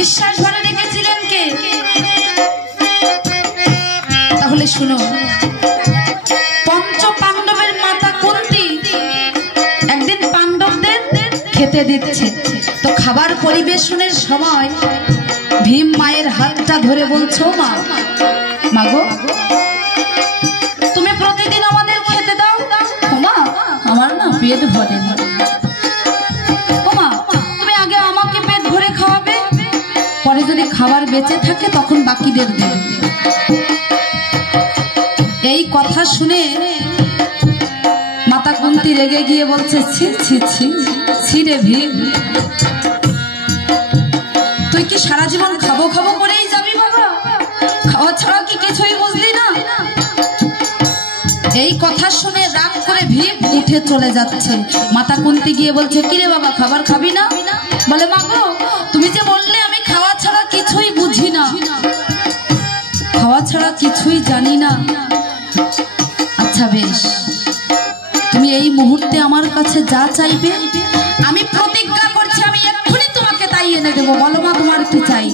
বিশ্বাস ভরে রেখেছিলেন কে? তাহলে শুনো, পঞ্চ পাণ্ডবের মাতা কুন্তী একদিন পাণ্ডবদের খেতে দিচ্ছে। তো খাবার পরিবেশনের সময় ভীম মায়ের হাতটা ধরে বলছো, মা মাগো তুমি প্রতিদিন আমাদের খেতে দাও। মা আমার না পেট ভরে না। মা তুমি আগে আমাকে পেট ভরে খাওয়াবে, পরে যদি খাবার বেঁচে থাকে তখন বাকিদের দেবে। এই কথা শুনে মাতা কুন্তী রেগে গিয়ে বলছে, ছি ছি ছি ছি রে ভীম, তুই কি সারা জীবন খাবো খাবো করেই যাবি বাবা? খাওয়া ছাড়া কি কিছুই বুঝলি না? এই কথা শুনে রাগ করে ভীম উঠে চলে যাচ্ছে। মাতা কুন্তী গিয়ে বলছে, কিরে বাবা খাবার খাবি না? বলে, মা গো তুমি যে বললে আমি খাওয়া ছাড়া কিছুই বুঝি না, খাওয়া ছাড়া কিছুই জানি না। আচ্ছা বেশ, তুমি এই মুহূর্তে আমার কাছে যা চাইবে আমি প্রতিজ্ঞা করছি আমি এক্ষুনি তোমাকে তাই এনে দেবো। বলো মা তোমার কি চাই?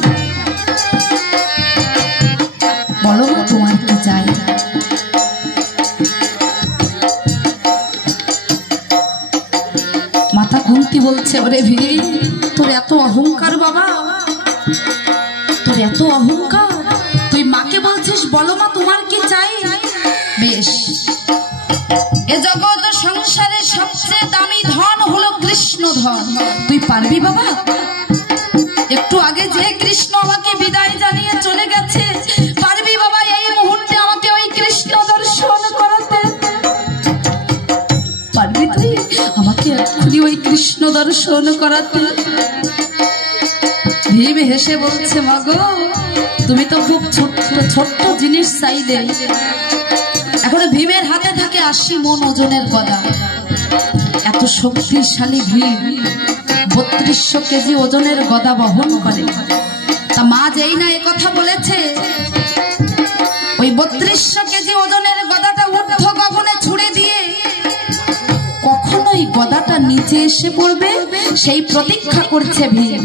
বলো মা তোমার কি চাই? মাতা কুন্তী বলছে, ওরে ভীম তোর এত অহংকার বাবা, তোর এত অহংকার, তুই মাকে বলছিস বলো মা তোমার কি চাই? বেশ, এ জগৎ সংসারে সবচেয়ে দামি ধন হলো কৃষ্ণ ধন, তুই পারবি বাবা? একটু আগে যে কৃষ্ণ আমাকে বিদায় জানিয়ে চলে গেছে, পারবি বাবা এই মুহূর্তে আমাকে ওই কৃষ্ণ দর্শন করাতে? পারবি তুই আমাকে এক্ষুনি ওই কৃষ্ণ দর্শন করাতে? ভীম হেসে বলছে, মা গো তুমি তো খুব ছোট্ট ছোট্ট জিনিস চাইলে। এখন ভীমের হাতে থাকে 80 মণ ওজনের গদা। এত শক্তিশালী ভীম 3200 কেজি ওজনের গদা বহন করে। তা মা যেই না একথা বলেছে, ওই 3200 কেজি ওজনের গদাটা ঊর্ধ্ব গগনে ছুড়ে দিয়ে কখনোই গদাটা নিচে এসে পড়বে সেই প্রতীক্ষা করছে ভীম।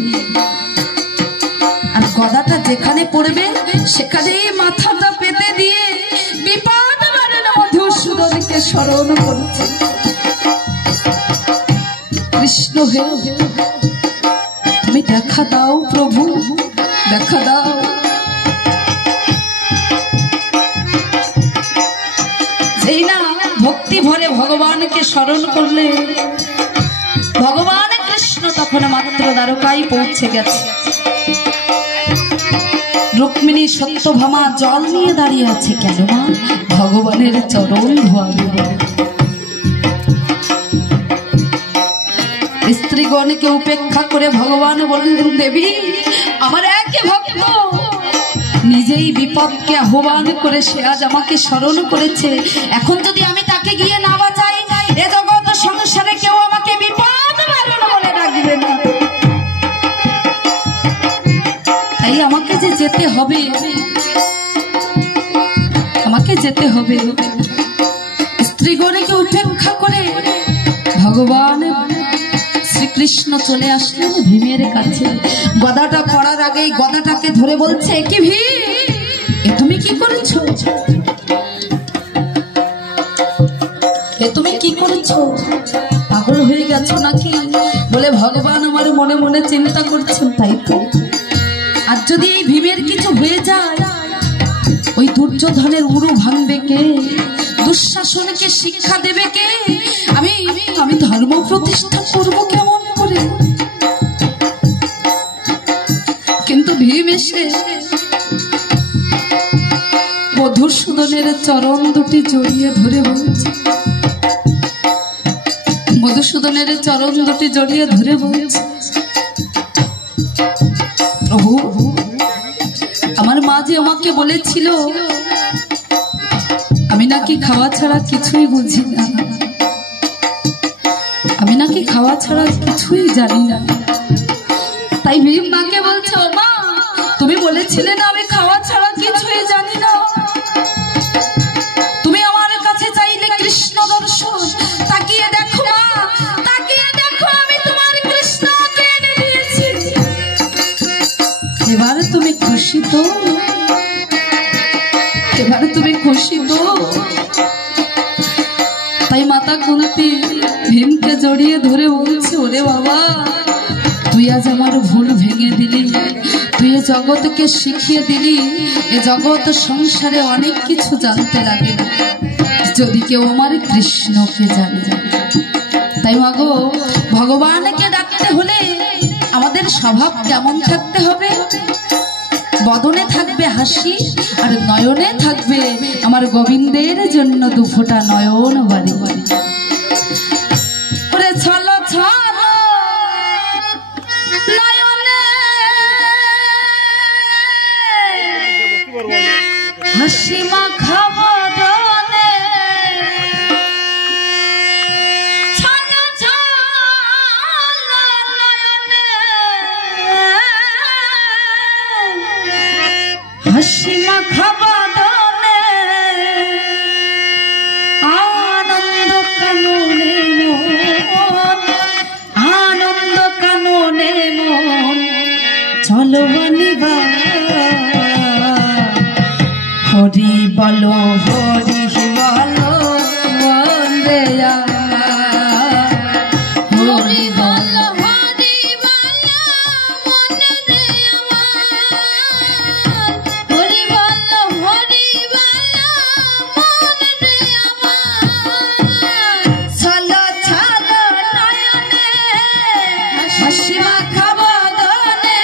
আর গদাটা যেখানে পড়বে সেখানেই মাথাটা পেতে দিয়ে বিপদ মারণ মধুসূদনকে স্মরণ করছে। কৃষ্ণ হে তুমি দেখা দাও প্রভু, দেখা দাও। এই না ভক্তি ভরে ভগবানকে স্মরণ করলে ভগবান কৃষ্ণ তখন মাত্র দ্বারকায় পৌঁছে গেছে। রুক্মিণী সত্যভামা জল নিয়ে দাঁড়িয়ে আছে, কেন মা? ভগবানের চরণ ধোয়াবে। স্ত্রীগণকে উপেক্ষা করে ভগবান বললেন, দেবী আমার এক ভক্ত নিজেই বিপদকে আহ্বান করে সে আজ আমাকে স্মরণ করেছে। এখন যদি আমি তাকে গিয়ে না বাঁচাই, এ জগৎ সংসারে কেউ আমাকে বিপদ মারণ বলে ডাকবে না। তাই আমাকে যে যেতে হবে, আমাকে যেতে হবে। স্ত্রীগণকে উপেক্ষা করে ভগবান শ্রীকৃষ্ণ চলে আসলেন ভীমের কাছে। গদাটা পড়ার আগেই গদাটাকে ধরে বলছে, কি ভীম এ তুমি কি করেছো? এ তুমি কি করেছো? পাগল হয়ে গেছো নাকি? বলে, ভগবান আমার মনে মনে চিন্তা করছেন তাই তো। আর যদি এই ভীমের কিছু হয়ে যায়, ওই দুর্যোধনের উরু ভাঙবে কে? দুঃশাসনকে শিক্ষা দেবে কে? আমি ধর্ম প্রতিষ্ঠা করব কেমন করে? কিন্তু ভীম এসে মধুসূদনের চরণ দুটি জড়িয়ে ধরে বলছে, মধুসূদনের চরণ দুটি জড়িয়ে ধরে বলছে, প্রভু আমার মা যে আমাকে বলেছিল আমি নাকি খাওয়া ছাড়া কিছুই বুঝি না, আমি নাকি খাওয়া ছাড়া কিছুই জানি না। তাই ভীম মাকে বলছে, ও মা তুমি বলেছিলে না আমি খাওয়া ছাড়া কিছুই জানি না, তুমি আমার কাছে চাইলে কৃষ্ণ দর্শন। তাকিয়ে দেখো মা, তাকিয়ে দেখো আমি তোমার কৃষ্ণকে এনে দিয়েছি। এবার তুমি খুশি তো? এবার তুমি খুশি তো? তাই মাতা কুন্তি ভীমকে জড়িয়ে ধরে বলছে, ওরে বাবা, তুই আজ আমার ভুল ভেঙে দিলি, তুই এ জগৎকে শিখিয়ে দিলি, এ জগৎ সংসারে অনেক কিছু জানতে লাগে যদি কেউ আমার কৃষ্ণকে জানে। তাই মাগো, ভগবানকে ডাকতে হলে আমাদের স্বভাব কেমন থাকতে হবে? বদনে থাকবে হাসি, আর নয়নে থাকবে আমার গোবিন্দের জন্য দুফোঁটা নয়ন বাড়ি বাড়ি। ওরে ছলো ছলো নয়নে হাসি মাখা বদনে, ছলো ছলো নয়নে হাসি মাখা বদনে, আনন্দ কাননে মন, আনন্দ কাননে মন, চলো বনিবা হরি বলো, হরি বলো বন্দেয়া, হরি বলো, হরি বলো মন রে আমার, হরি বলো, হরি বলো মন রে আমার। ছলো ছলো নয়নে হাসি মাখা বদনে,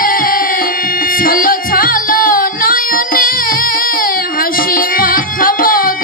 ছলো ছলো নয়নে হাসি মাখা বদনে,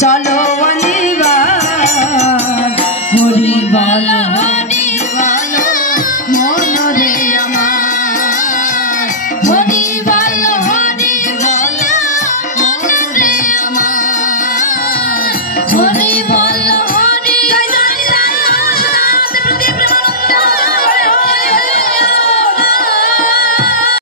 চলো